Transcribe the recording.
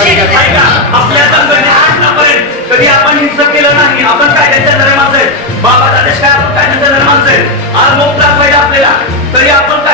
आपल्याला आज लापर्यंत कधी आपण हिस् केलं नाही आपण कायद्यांच्या धर्माच आहे बाबा दादेशाबद्दल कायद्यांच्या धर्माचं आहे आर लोक दाखवायचा आपल्याला तरी आपण